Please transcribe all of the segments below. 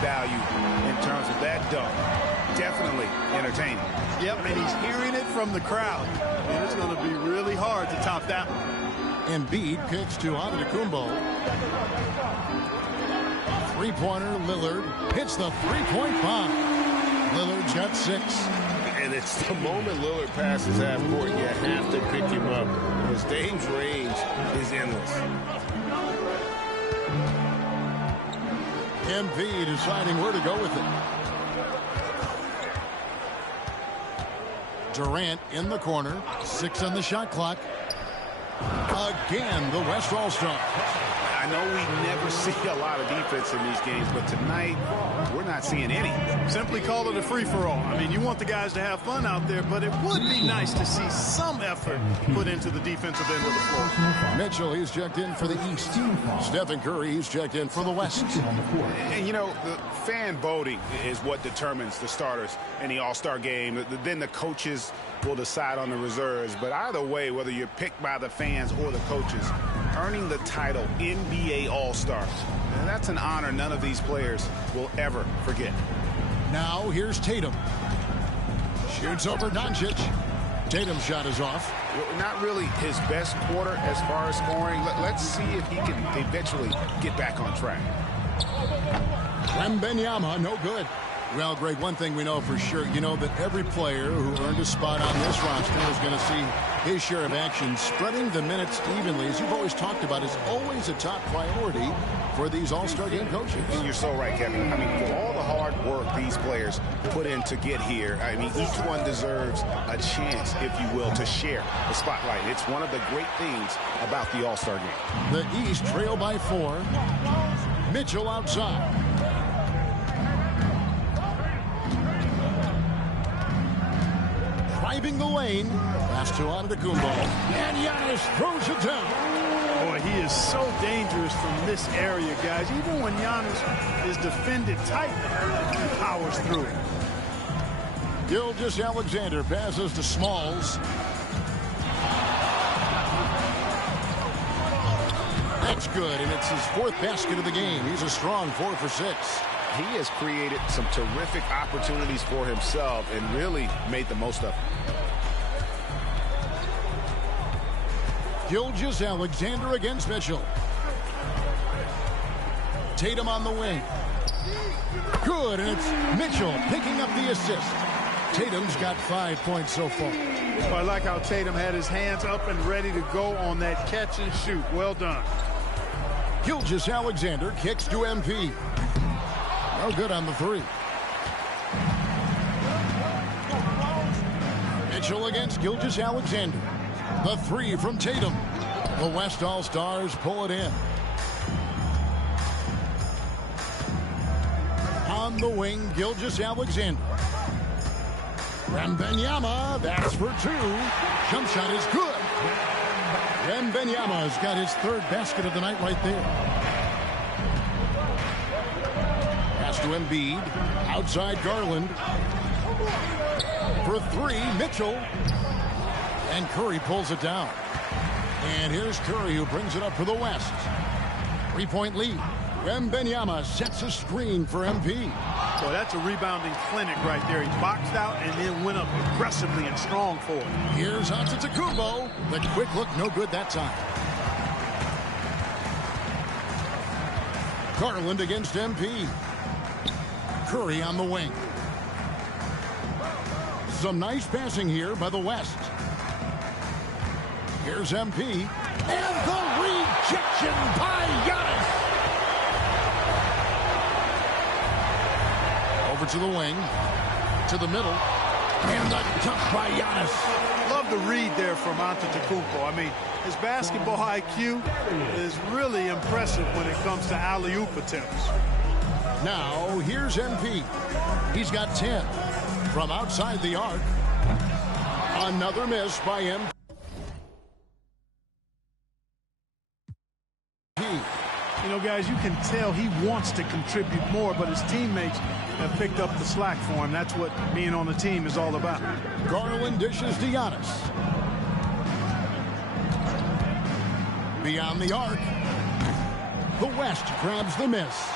value in terms of that dunk. Definitely entertaining. Yep, and he's hearing it from the crowd. And it's going to be really hard to top that one. Embiid kicks to Antetokounmpo. Three-pointer, Lillard hits the three-point bomb. Lillard's got 6. And it's the moment Lillard passes half court, you have to pick him up. Because Dame's range is endless. Embiid deciding where to go with it. Durant in the corner. 6 on the shot clock. Again, the West All-Star. I know we never see a lot of defense in these games, but tonight we're not seeing any. Simply call it a free-for-all. I mean, you want the guys to have fun out there, but it would be nice to see some effort put into the defensive end of the floor. Mitchell, he's checked in for the East. Stephen Curry, he's checked in for the West. And, you know, the fan voting is what determines the starters in the All-Star game. Then the coaches will decide on the reserves. But either way, whether you're picked by the fans or the coaches, earning the title NBA All-Star, and that's an honor none of these players will ever forget. Now here's Tatum. Shoots over Doncic. Tatum's shot is off. Not really his best quarter as far as scoring. Let's see if he can eventually get back on track. Wembanyama, no good. Well, Greg, one thing we know for sure, you know that every player who earned a spot on this roster is going to see his share of action. Spreading the minutes evenly, as you've always talked about, is always a top priority for these All-Star game coaches. You're so right, Kevin. I mean, for all the hard work these players put in to get here, I mean, each one deserves a chance, if you will, to share the spotlight. It's one of the great things about the All-Star game. The East trail by 4. Mitchell outside. Driving the lane. Pass to Antetokounmpo. And Giannis throws it down. Boy, he is so dangerous from this area, guys. Even when Giannis is defended tight, he powers through it. Gilgeous-Alexander passes to Smalls. That's good, and it's his 4th basket of the game. He's a strong 4 for 6. He has created some terrific opportunities for himself and really made the most of it. Gilgeous-Alexander against Mitchell. Tatum on the wing. Good, and it's Mitchell picking up the assist. Tatum's got 5 points so far. Well, I like how Tatum had his hands up and ready to go on that catch and shoot. Well done. Gilgeous-Alexander kicks to MP. No good on the 3. Mitchell against Gilgeous-Alexander. The 3 from Tatum. The West All-Stars pull it in. On the wing, Gilgeous-Alexander. Wembanyama, that's for 2. Jump shot is good. Wembanyama's got his 3rd basket of the night right there. Pass to Embiid. Outside Garland. For 3, Mitchell. And Curry pulls it down. And here's Curry, who brings it up for the West. 3-point lead. Wembanyama sets a screen for MP. Well, that's a rebounding clinic right there. He boxed out and then went up aggressively and strong for it. Here's Antetokounmpo. The quick look, no good that time. Garland against MP. Curry on the wing. Some nice passing here by the West. Here's MP. And the rejection by Giannis. Over to the wing. To the middle. And the dunk by Giannis. Love the read there from Antetokounmpo. I mean, his basketball IQ is really impressive when it comes to alley-oop attempts. Now, here's MP. He's got 10 from outside the arc. Another miss by MP. You know, guys, you can tell he wants to contribute more, but his teammates have picked up the slack for him. That's what being on the team is all about. Garland dishes to Giannis. Beyond the arc. The West grabs the miss.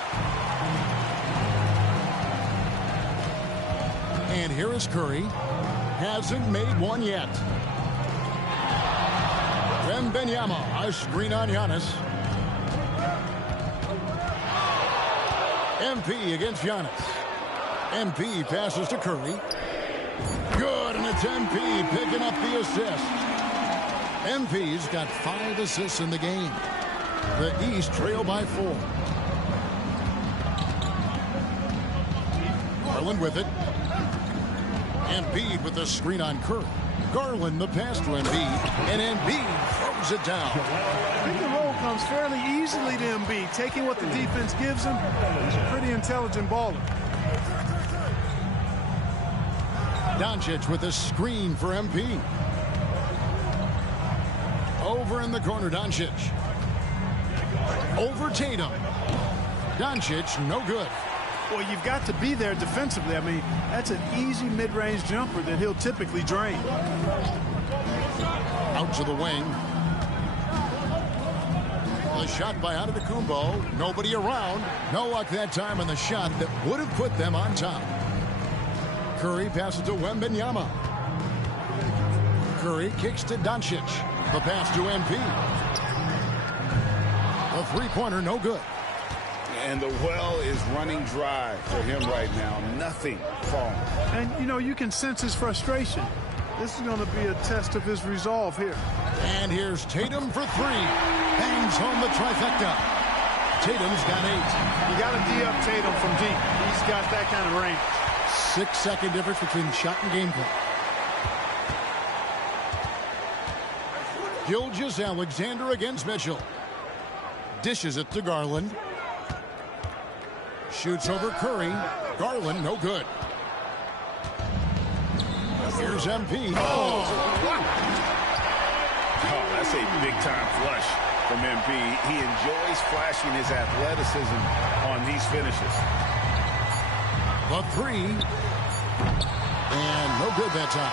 And here is Curry. Hasn't made one yet. Wembanyama, a screen on Giannis. MP against Giannis. MP passes to Curry. Good, and it's MP picking up the assist. MP's got 5 assists in the game. The East trail by 4. Garland with it. Embiid with the screen on Curry. Garland the pass to Embiid, and Embiid throws it down. Pick and roll comes fairly easily to Embiid, taking what the defense gives him. He's a pretty intelligent baller. Doncic with a screen for MP. Over in the corner, Doncic. Over Tatum. Doncic, no good. Well, you've got to be there defensively. I mean, that's an easy mid-range jumper that he'll typically drain. Out to the wing. The shot by Antetokounmpo. Nobody around. No luck that time on the shot that would have put them on top. Curry passes to Wembanyama. Curry kicks to Doncic. The pass to MP. The three-pointer, no good. And the well is running dry for him right now. Nothing falling. And, you know, you can sense his frustration. This is going to be a test of his resolve here. And here's Tatum for 3. Bangs home the trifecta. Tatum's got 8. You got to D-up Tatum from deep. He's got that kind of range. 6-second difference between shot and game clock. Gilgeous-Alexander against Mitchell. Dishes it to Garland. Shoots over Curry. Garland, no good. Here's MP. Oh, that's a big-time flush from MP. He enjoys flashing his athleticism on these finishes. The 3. And no good that time.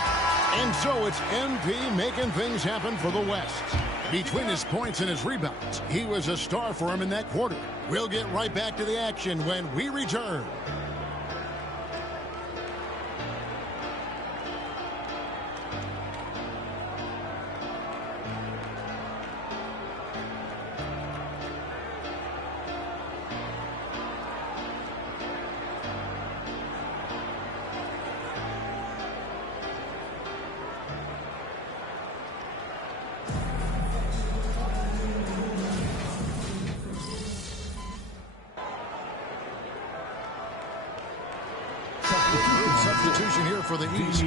And so it's MP making things happen for the West. Between his points and his rebounds, he was a star for him in that quarter. We'll get right back to the action when we return. Substitution here for the East.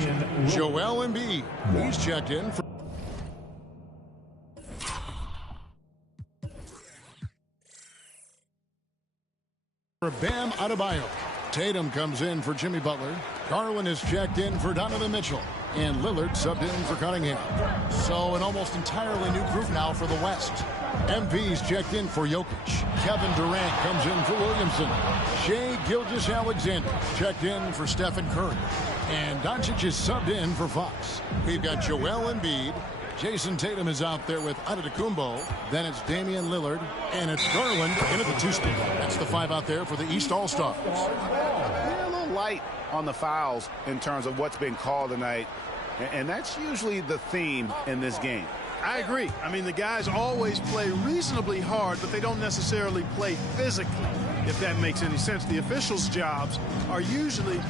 Joel Embiid. He's checked in for Bam Adebayo. Tatum comes in for Jimmy Butler. Garland is checked in for Donovan Mitchell. And Lillard subbed in for Cunningham. So an almost entirely new group now for the West. MP's checked in for Jokic. Kevin Durant comes in for Williamson. Shai Gilgeous-Alexander checked in for Stephen Curry. And Doncic is subbed in for Fox. We've got Joel Embiid. Jason Tatum is out there with Antetokounmpo. Then it's Damian Lillard. And it's Garland in at the 2 spot. That's the 5 out there for the East All-Stars. Yeah, a little light on the fouls in terms of what's been called tonight. And that's usually the theme in this game. I agree. I mean, the guys always play reasonably hard, but they don't necessarily play physically, if that makes any sense. The officials' jobs are usually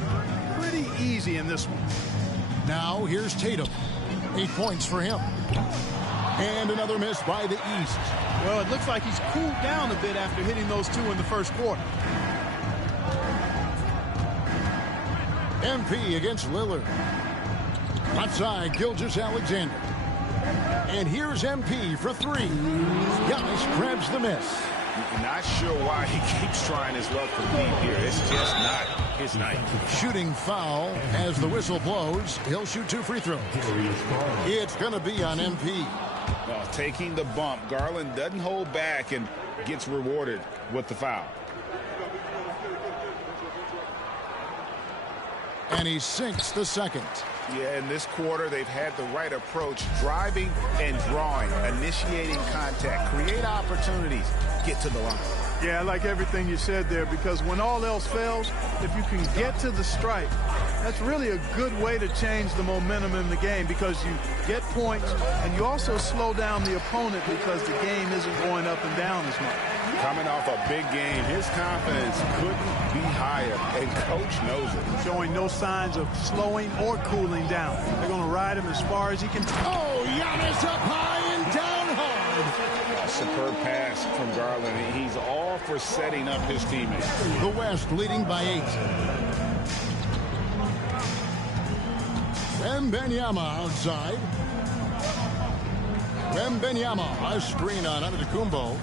pretty easy in this one. Now here's Tatum. 8 points for him. And another miss by the East. Well, it looks like he's cooled down a bit after hitting those 2 in the first quarter. MP against Lillard. Outside, Gilgeous-Alexander. And here's MP for 3. Giannis grabs the miss. Not sure why he keeps trying his luck for deep here. It's just not his night. Shooting foul as the whistle blows. He'll shoot 2 free throws. It's going to be on MP. Well, taking the bump, Garland doesn't hold back and gets rewarded with the foul. And he sinks the second. Yeah, in this quarter, they've had the right approach, driving and drawing, initiating contact, create opportunities, get to the line. Yeah, I like everything you said there, because when all else fails, if you can get to the stripe, That's really a good way to change the momentum in the game because you get points and you also slow down the opponent because the game isn't going up and down as much. Coming off a big game, his confidence couldn't be higher, and Coach knows it. Showing no signs of slowing or cooling down. They're going to ride him as far as he can. Oh, Giannis up high and down hard. A superb pass from Garland. He's all for setting up his teammates. The West leading by 8. Wembanyama outside. Wembanyama, a screen on Antetokounmpo.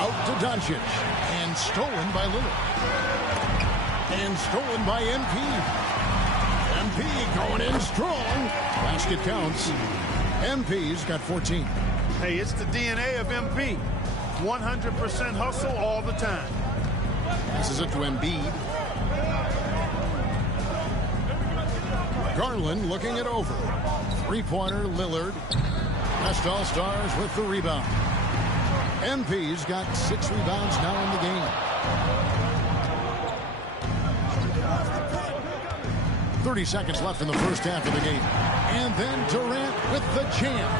Out to Doncic. And stolen by Lillard. And stolen by MP. MP going in strong. Basket counts. MP's got 14. Hey, it's the DNA of MP. 100% hustle all the time. This is it to Embiid. Garland looking it over. Three-pointer, Lillard. West All-Stars with the rebound. MP's got 6 rebounds now in the game. 30 seconds left in the first half of the game. And then Durant with the jam.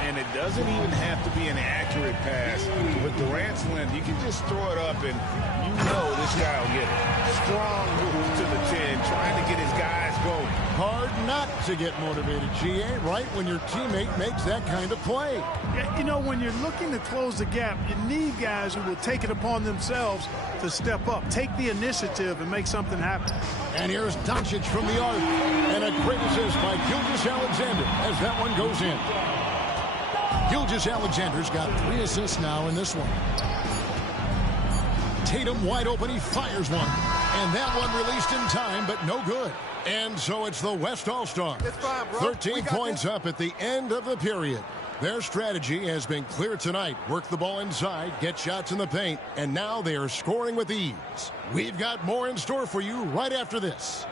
And it doesn't even have to be an accurate pass. With Durant's length, you can just throw it up and you know this guy will get it. Strong move to the 10, trying to get his guys going. Hard not to get motivated, GA, right when your teammate makes that kind of play. Yeah, you know, when you're looking to close the gap, you need guys who will take it upon themselves to step up, take the initiative, and make something happen. And here's Doncic from the arc. And a great assist by Gilgeous-Alexander as that one goes in. Gilgeous-Alexander's got 3 assists now in this one. Tatum wide open. He fires one. And that one released in time, but no good. And so it's the West All-Stars. 13 points up at the end of the period. Their strategy has been clear tonight. Work the ball inside, get shots in the paint, and now they are scoring with ease. We've got more in store for you right after this.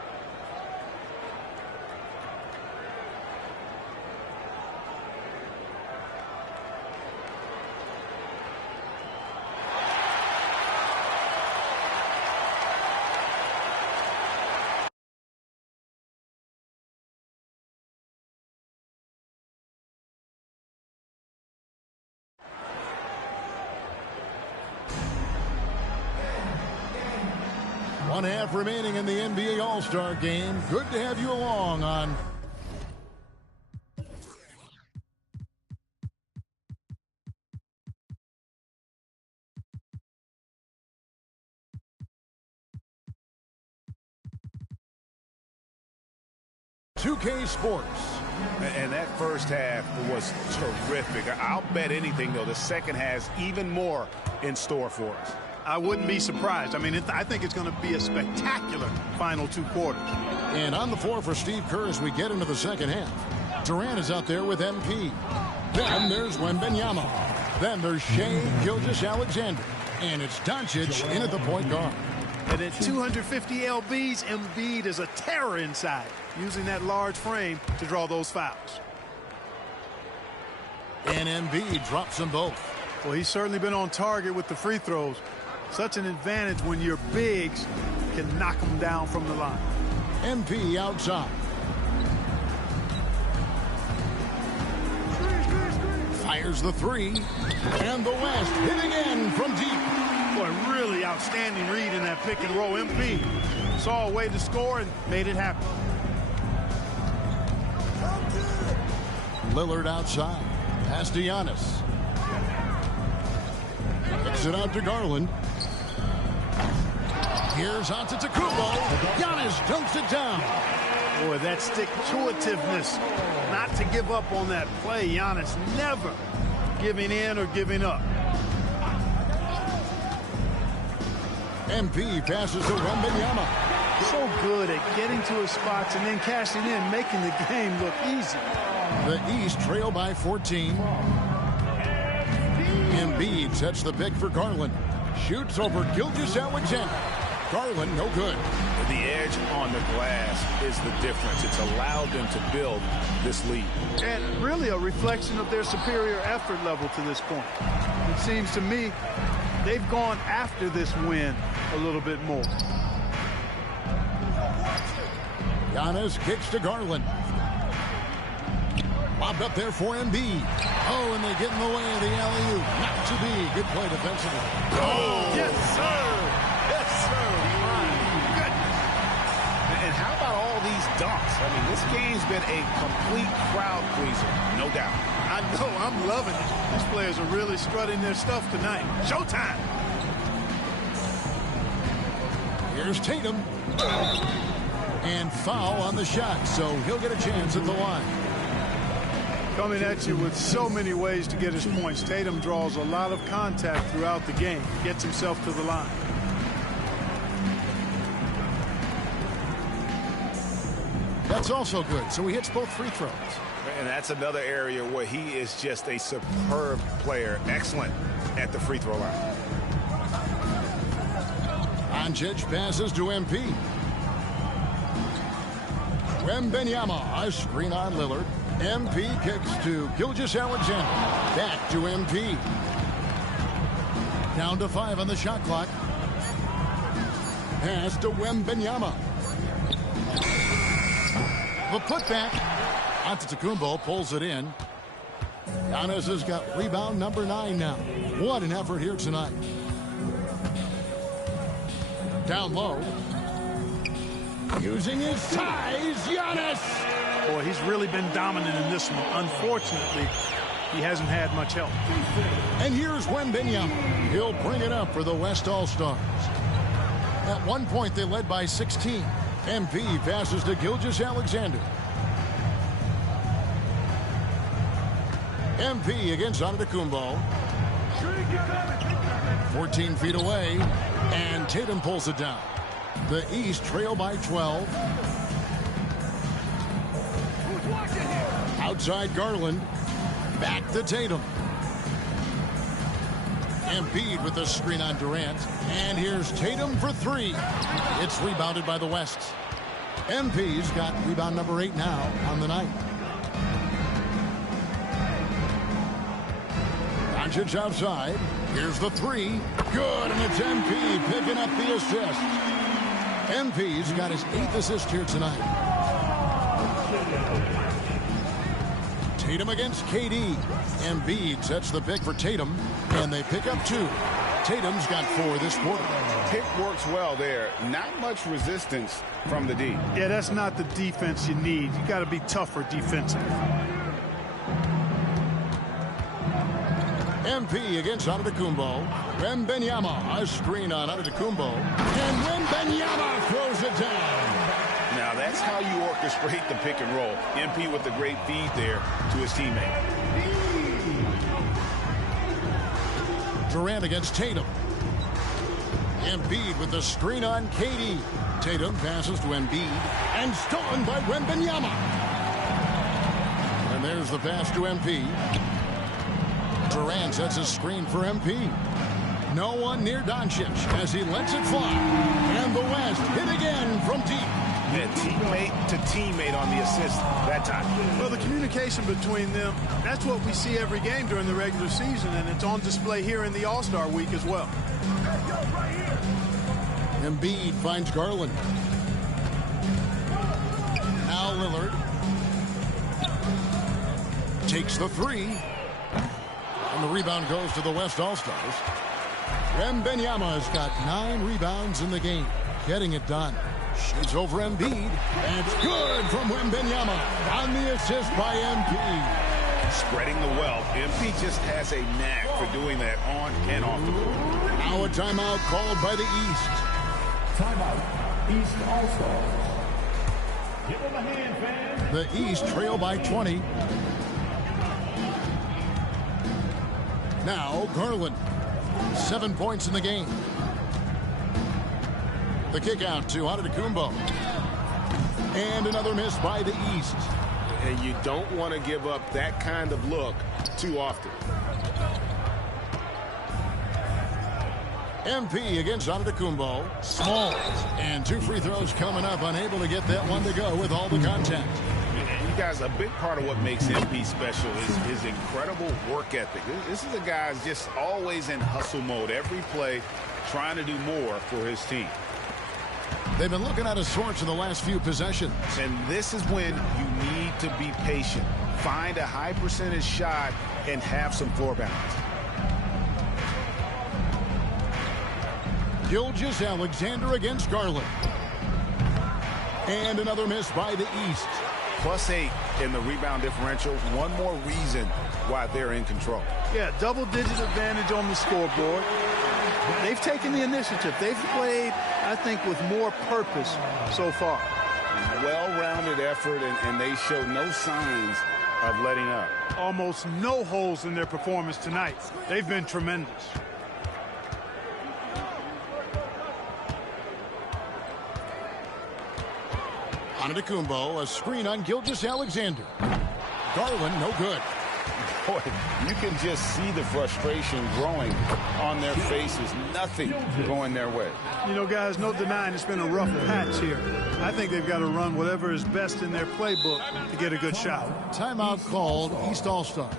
One half remaining in the NBA All-Star game. Good to have you along on $2K Sports. And that first half was terrific. I'll bet anything, though, the second has even more in store for us. I wouldn't be surprised. I mean, I think it's going to be a spectacular final 2 quarters. And on the floor for Steve Kerr as we get into the second half. Durant is out there with MP. Then there's Wembanyama. Then there's Shai Gilgeous-Alexander. And it's Doncic in at the point guard. And at 250 lbs, Embiid is a terror inside, using that large frame to draw those fouls. And Embiid drops them both. Well, he's certainly been on target with the free throws. Such an advantage when your bigs can knock them down from the line. MP outside. Fires the 3. And the West hit again from deep. Boy, really outstanding read in that pick and roll. MP saw a way to score and made it happen. Lillard outside. Pass to Giannis. Kicks it out to Garland. Here's Antetokounmpo. Giannis dunks it down. Boy, that stick-to-itiveness, not to give up on that play. Giannis never giving in or giving up. MP passes to Wembanyama. So good at getting to his spots and then cashing in, making the game look easy. The East trail by 14. Embiid sets the pick for Garland. Shoots over Gilgeous-Alexander. Garland, no good. The edge on the glass is the difference. It's allowed them to build this lead. And really a reflection of their superior effort level to this point. It seems to me they've gone after this win a little bit more. Giannis kicks to Garland. Lobbed up there for Embiid. Oh, and they get in the way of the alley-oop. Not to be. Good play defensively. Oh, yes, sir. Yes, sir. My goodness. And how about all these dunks? I mean, this game's been a complete crowd pleaser, no doubt. I know. I'm loving it. These players are really strutting their stuff tonight. Showtime. Here's Tatum. And foul on the shot, so he'll get a chance at the line. Coming at you with so many ways to get his points. Tatum draws a lot of contact throughout the game. Gets himself to the line. That's also good, so he hits both free throws. And that's another area where he is just a superb player. Excellent at the free throw line. Doncic passes to MP. Wembanyama, a screen on Lillard. MP kicks to Gilgeous-Alexander. Back to MP. Down to 5 on the shot clock. Pass to Wembanyama. The putback. Antetokounmpo pulls it in. Giannis has got rebound number 9 now. What an effort here tonight. Down low. Using his size, Giannis. Boy, he's really been dominant in this one. Unfortunately, he hasn't had much help. And here's Wembanyama. He'll bring it up for the West All-Stars. At one point, they led by 16. MP passes to Gilgeous-Alexander. MP against Antetokounmpo. 14 feet away, and Tatum pulls it down. The East trail by 12. Outside Garland. Back to Tatum. Embiid with the screen on Durant. And here's Tatum for 3. It's rebounded by the West. MP's got rebound number 8 now on the night. Doncic outside. Here's the 3. Good, and it's MP picking up the assist. MP's got his 8th assist here tonight. Tatum against KD. Embiid sets the pick for Tatum, and they pick up 2. Tatum's got 4 this quarter. Pick works well there. Not much resistance from the D. Yeah, that's not the defense you need. You got to be tougher defensively. MP against Antetokounmpo. Wembanyama, a screen on Antetokounmpo. And Wembanyama throws it down. Now that's how you orchestrate the pick and roll. MP with a great feed there to his teammate. Durant against Tatum. Embiid with the screen on KD. Tatum passes to Embiid and stolen by Wembanyama. And there's the pass to MP. Durant sets a screen for MP. No one near Doncic as he lets it fly. And the West hit again from deep. Yeah, teammate to teammate on the assist that time. Well, the communication between them, that's what we see every game during the regular season, and it's on display here in the All-Star week as well. Embiid finds Garland. Now Lillard. Takes the 3. And the rebound goes to the West All-Stars. Wembanyama has got 9 rebounds in the game. Getting it done. Shoots over Embiid. And it's good from Wembanyama on the assist by MP. Spreading the wealth. MP just has a knack for doing that on and off the court. Now a timeout called by the East. Timeout, East All-Stars. Give them a hand, fans. The East trail by 20. Now Garland. 7 points in the game. The kick out to Antetokounmpo. And another miss by the East. And you don't want to give up that kind of look too often. MP against Antetokounmpo. Small. And 2 free throws coming up. Unable to get that one to go with all the contact. You guys, a big part of what makes MP special is his incredible work ethic. This is a guy who's just always in hustle mode. Every play trying to do more for his team. They've been looking at a source in the last few possessions. And this is when you need to be patient. Find a high percentage shot and have some floor balance. Gilgeous-Alexander against Garland. And another miss by the East. +8 in the rebound differential. One more reason why they're in control. Yeah, double-digit advantage on the scoreboard. They've taken the initiative. They've played, I think, with more purpose so far. Well-rounded effort, and they show no signs of letting up. Almost no holes in their performance tonight. They've been tremendous. Antetokounmpo, a screen on Gilgeous-Alexander. Garland, no good. Boy, you can just see the frustration growing on their faces. Nothing going their way. You know, guys, no denying it's been a rough patch here. I think they've got to run whatever is best in their playbook to get a good shot. Timeout called, East All-Stars.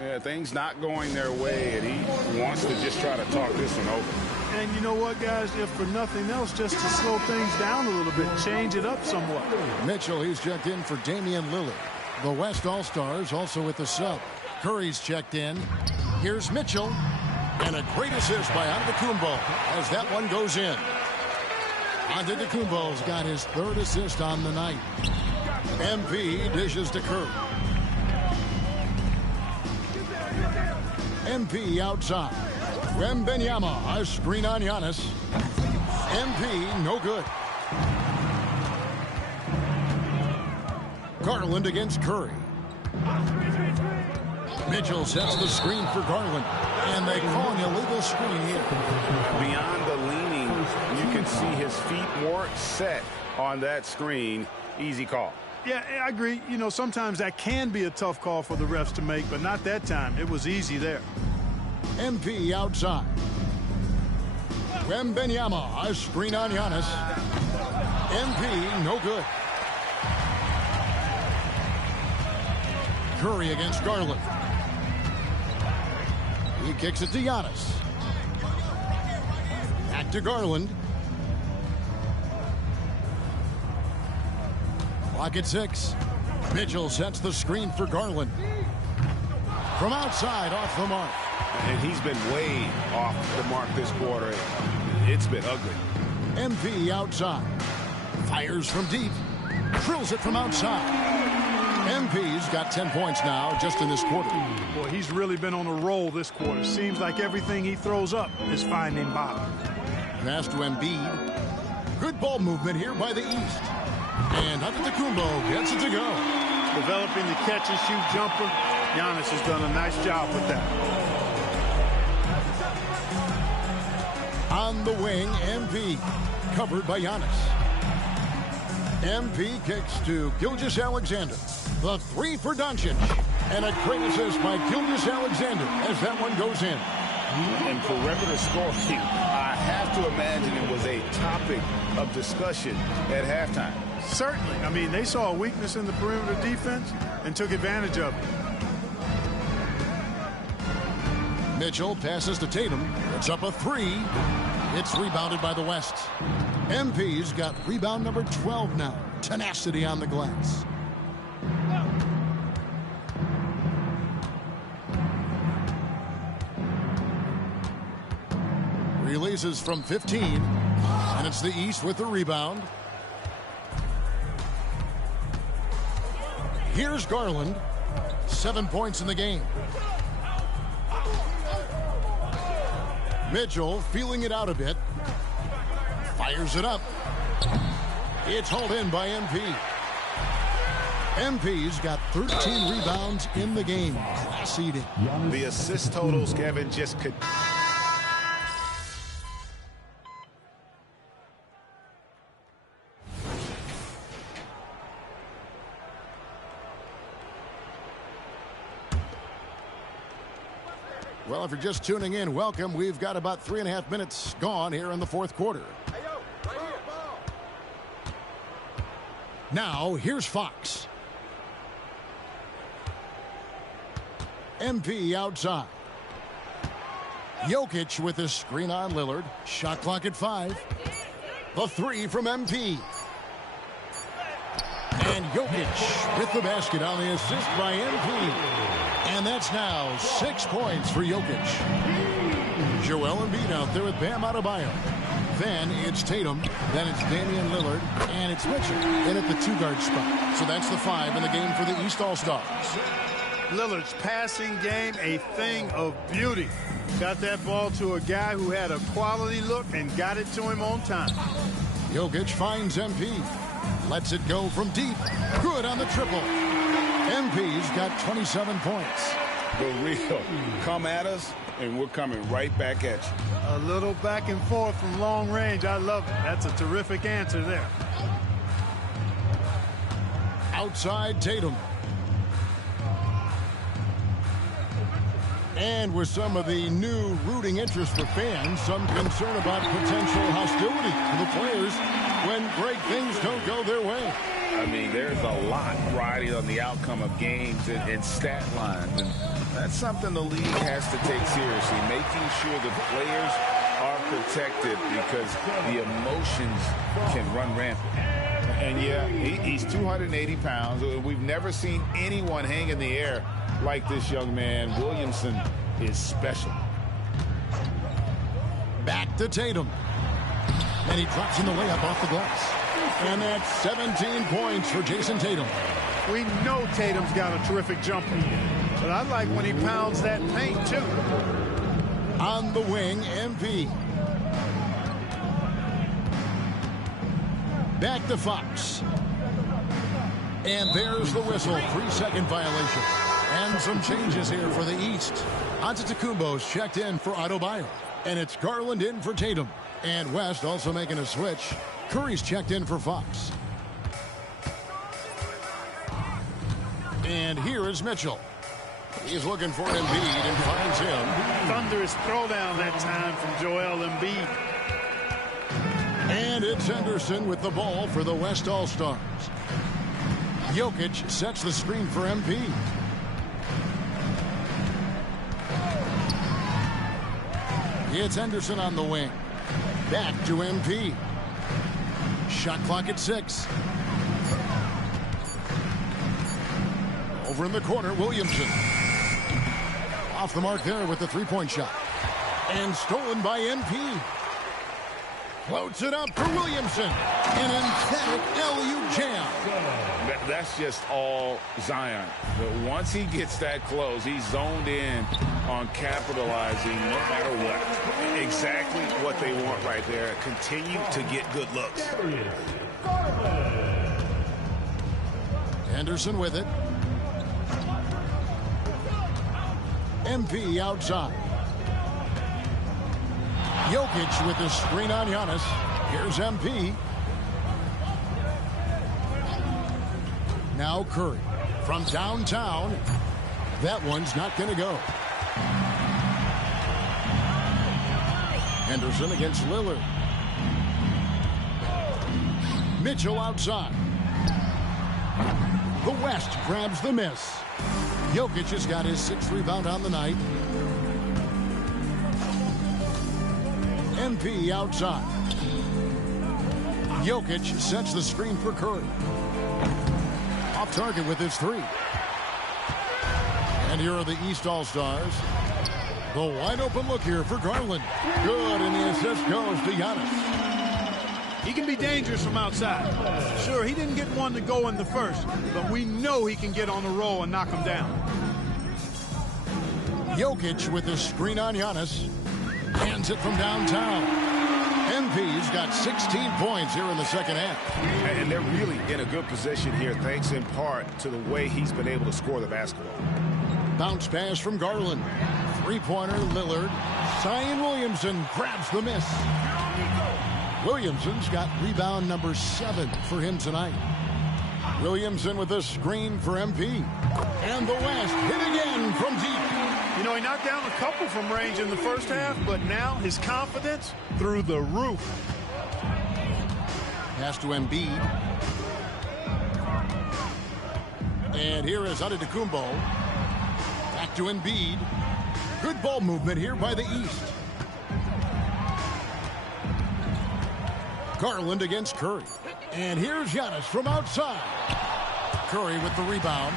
Yeah, things not going their way, and he wants to just try to talk this one over. And you know what, guys? If for nothing else, just to slow things down a little bit, change it up somewhat. Mitchell, he's checked in for Damian Lillard. The West All-Stars also with the sub. Curry's checked in. Here's Mitchell. And a great assist by Antetokounmpo as that one goes in. Antetokounmpo's got his third assist on the night. MP dishes to Curry. MP outside. Wembanyama, a screen on Giannis. MP, no good. Garland against Curry. Mitchell sets the screen for Garland. And they call an illegal screen here. Beyond the leaning, you can see his feet weren't set on that screen. Easy call. Yeah, I agree. You know, sometimes that can be a tough call for the refs to make, but not that time. It was easy there. MP outside. Wembanyama, a screen on Giannis. MP, no good. Curry against Garland. He kicks it to Giannis. Back to Garland. Clock at 6. Mitchell sets the screen for Garland. From outside, off the mark. And he's been way off the mark this quarter. It's been ugly. MP outside. Fires from deep. Drills it from outside. MP's got 10 points now just in this quarter. Boy, he's really been on a roll this quarter. Seems like everything he throws up is finding bottom. Pass to Embiid. Good ball movement here by the East. And Antetokounmpo gets it to go. Developing the catch-and-shoot jumper. Giannis has done a nice job with that. On the wing, MP. Covered by Giannis. MP kicks to Gilgeous-Alexander. The three for Doncic. And a great assist by Gilgeous-Alexander as that one goes in. And perimeter scoring, I have to imagine it was a topic of discussion at halftime. Certainly. I mean, they saw a weakness in the perimeter defense and took advantage of it. Mitchell passes to Tatum. It's up a 3. It's rebounded by the West. MP's got rebound number 12 now. Tenacity on the glass. Releases from 15. And it's the East with the rebound. Here's Garland. 7 points in the game. Mitchell feeling it out a bit. Fires it up. It's hauled in by MP. MP's got 13 rebounds in the game. Class eating. The assist totals, Kevin, just could... Well, if you're just tuning in, welcome. We've got about 3.5 minutes gone here in the fourth quarter. Now, here's Fox. MP outside. Jokic with his screen on Lillard. Shot clock at 5. The three from MP. And Jokic with the basket on the assist by MP. And that's now 6 points for Jokic. Joel Embiid out there with Bam Adebayo. Then it's Tatum. Then it's Damian Lillard. And it's Mitchell in at the 2-guard spot. So that's the 5 in the game for the East All-Stars. Lillard's passing game, a thing of beauty. Got that ball to a guy who had a quality look and got it to him on time. Jokic finds MP. Lets it go from deep. Good on the triple. MP's got 27 points. The real. Come at us, and we're coming right back at you. A little back and forth from long range. I love it. That's a terrific answer there. Outside Tatum. And with some of the new rooting interest for fans, some concern about potential hostility to the players when great things don't go their way. I mean, there's a lot riding on the outcome of games and stat lines. And that's something the league has to take seriously, making sure the players are protected because the emotions can run rampant. And, yeah, he's 280 pounds. We've never seen anyone hang in the air like this young man. Williamson is special. Back to Tatum. And he drops in the layup off the glass. And that's 17 points for Jason Tatum. We know Tatum's got a terrific jumper. But I like when he pounds that paint, too. On the wing, MP. Back to Fox. And there's the whistle. 3-second violation. And some changes here for the East. Antetokounmpo's checked in for Adebayo. And it's Garland in for Tatum. And West also making a switch. Curry's checked in for Fox. And here is Mitchell. He's looking for Embiid and finds him. Thunderous throwdown that time from Joel Embiid. And it's Henderson with the ball for the West All-Stars. Jokic sets the screen for MP. It's Henderson on the wing. Back to MP. Shot clock at 6. Over in the corner, Williamson. Off the mark there with the 3-point shot. And stolen by MP. Floats it up for Williamson. An emphatic LU jam. That's just all Zion. But once he gets that close, he's zoned in on capitalizing no matter what. Exactly what they want right there. Continue to get good looks. Henderson with it. MP outside. Jokic with the screen on Giannis. Here's MP. Now Curry from downtown. That one's not going to go. Henderson against Lillard. Mitchell outside. The West grabs the miss. Jokic has got his 6th rebound on the night. MP outside. Jokic sets the screen for Curry. Off target with his 3. And here are the East All-Stars. The wide open look here for Garland. Good, and the assist goes to Giannis. He can be dangerous from outside. Sure, he didn't get one to go in the first, but we know he can get on the roll and knock him down. Jokic with the screen on Giannis. Hands it from downtown. MP's got 16 points here in the second half. And they're really in a good position here, thanks in part to the way he's been able to score the basketball. Bounce pass from Garland. 3-pointer, Lillard. Zion Williamson grabs the miss. Williamson's got rebound number 7 for him tonight. Williamson with a screen for MP. And the West hit again from deep. You know, he knocked down a couple from range in the first half, but now his confidence through the roof. Pass to Embiid. And here is Antetokounmpo. Back to Embiid. Good ball movement here by the East. Garland against Curry. And here's Giannis from outside. Curry with the rebound.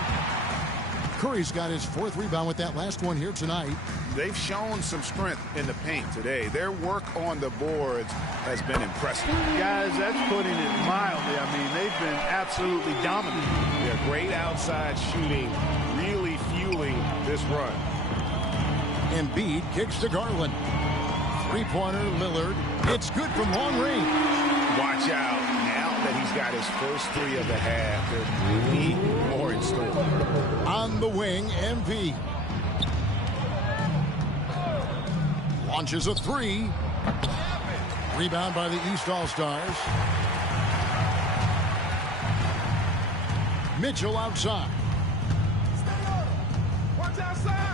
Curry's got his 4th rebound with that last one here tonight. They've shown some strength in the paint today. Their work on the boards has been impressive. Guys, that's putting it mildly. I mean, they've been absolutely dominant. Yeah, great outside shooting, really fueling this run. Embiid kicks to Garland. 3-pointer, Lillard. It's good from long range. Watch out. Now that he's got his first 3 of the half, there'll be more in store. On the wing, Embiid. Launches a 3. Rebound by the East All-Stars. Mitchell outside. Watch outside.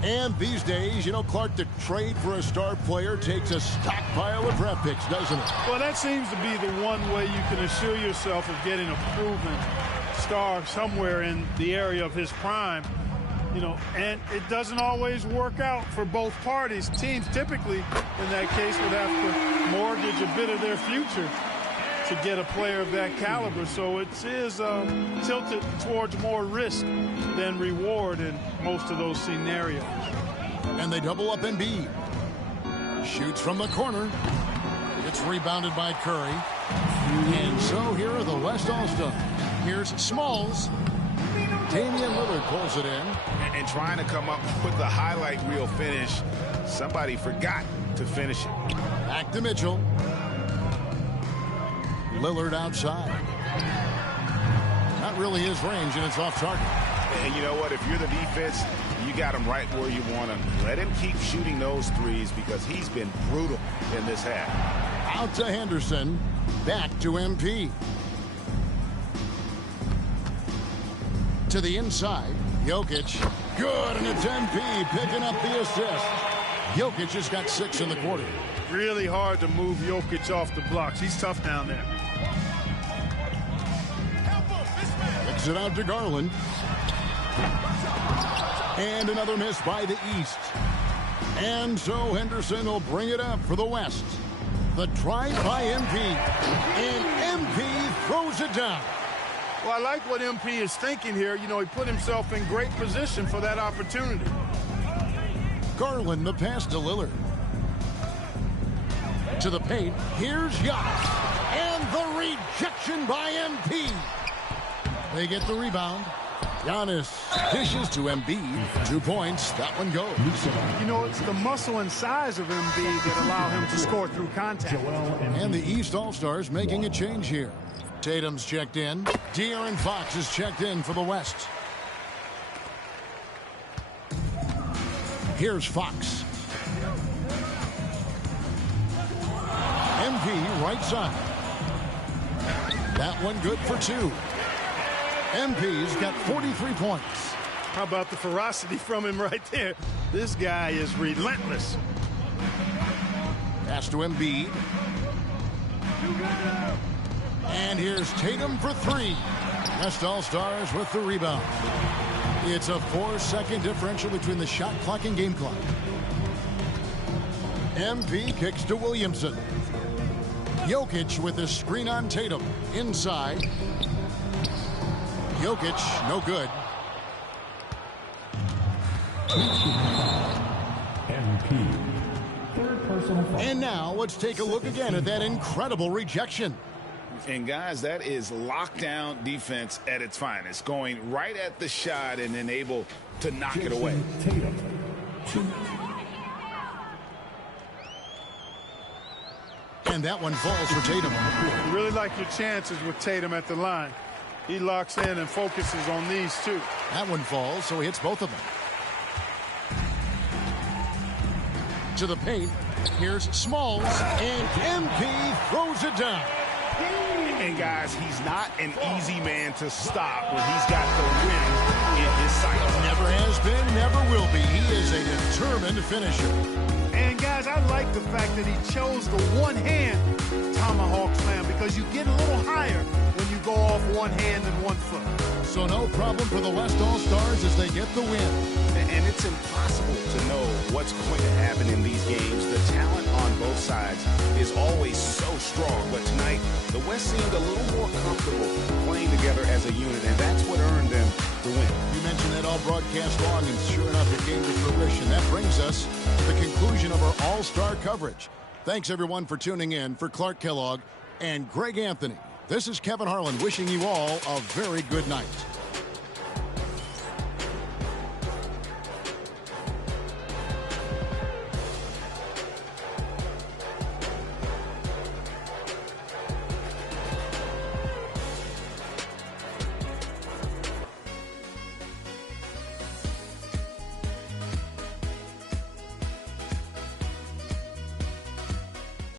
And these days, you know, Clark, the trade for a star player takes a stockpile of draft picks, doesn't it? Well, that seems to be the one way you can assure yourself of getting a proven star somewhere in the area of his prime. You know, and it doesn't always work out for both parties. Teams typically, in that case, would have to mortgage a bit of their future to get a player of that caliber. So it is tilted towards more risk than reward in most of those scenarios. And they double up Embiid. Shoots from the corner. It's rebounded by Curry. And so here are the West All-Stars. Here's Smalls. Damian Lillard pulls it in. And trying to come up with the highlight reel finish, somebody forgot to finish it. Back to Mitchell. Lillard outside. Not really his range, and it's off target. And you know what? If you're the defense, you got him right where you want him. Let him keep shooting those threes because he's been brutal in this half. Out to Henderson. Back to MP. To the inside. Jokic. Good, and it's MP picking up the assist. Jokic has got 6 in the quarter. Really hard to move Jokic off the blocks. He's tough down there. Kicks it out to Garland. And another miss by the East. And so Henderson will bring it up for the West. The drive by MP. And MP throws it down. Well, I like what MP is thinking here. You know, he put himself in great position for that opportunity. Garland, the pass to Lillard. To the paint. Here's Giannis. And the rejection by MP. They get the rebound. Giannis dishes to Embiid. 2 points. That one goes. You know, it's the muscle and size of Embiid that allow him to score through contact. And the East All-Stars making a change here. Tatum's checked in. De'Aaron Fox is checked in for the West. Here's Fox. MP right side. That one good for 2. MP's got 43 points. How about the ferocity from him right there? This guy is relentless. Pass to Embiid. And here's Tatum for 3. West All-Stars with the rebound. It's a 4-second differential between the shot clock and game clock. MP kicks to Williamson. Jokic with a screen on Tatum. Inside. Jokic, no good. MP. Third personal foul. And now let's take a look again at that incredible rejection. And guys, that is lockdown defense at its finest. Going right at the shot and then able to knock it away. Tatum. 2. And that one falls for Tatum. You really like your chances with Tatum at the line. He locks in and focuses on these 2. That one falls, so he hits both of them. To the paint. Here's Smalls. And MP throws it down. And guys, he's not an easy man to stop when he's got the win in his sight. Never has been, never will be. He is a determined finisher. And guys, I like the fact that he chose the one-hand tomahawk slam because you get a little higher when you go off one hand and one foot. So no problem for the West All-Stars as they get the win. And it's impossible to know what's going to happen in these games. The talent on both sides is always so strong. But tonight, the West seemed a little more comfortable playing together as a unit, and that's what earned them the win. You mentioned that all broadcast long, and sure enough, it came to fruition. That brings us to the conclusion of our All-Star coverage. Thanks, everyone, for tuning in. For Clark Kellogg and Greg Anthony, this is Kevin Harlan wishing you all a very good night.